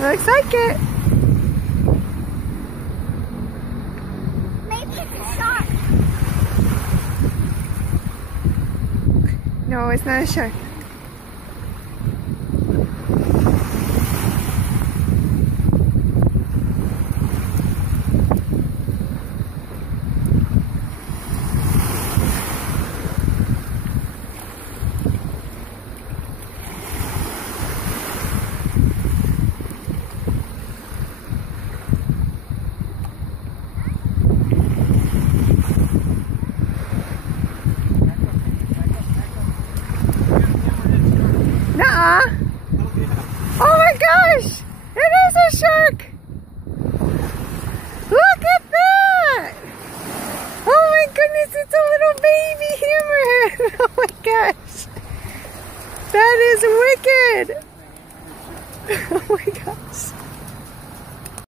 Looks like it. Maybe it's a shark. No, it's not a shark. Nuh-uh. Oh my gosh! It is a shark! Look at that! Oh my goodness, it's a little baby hammerhead! Oh my gosh! That is wicked! Oh my gosh!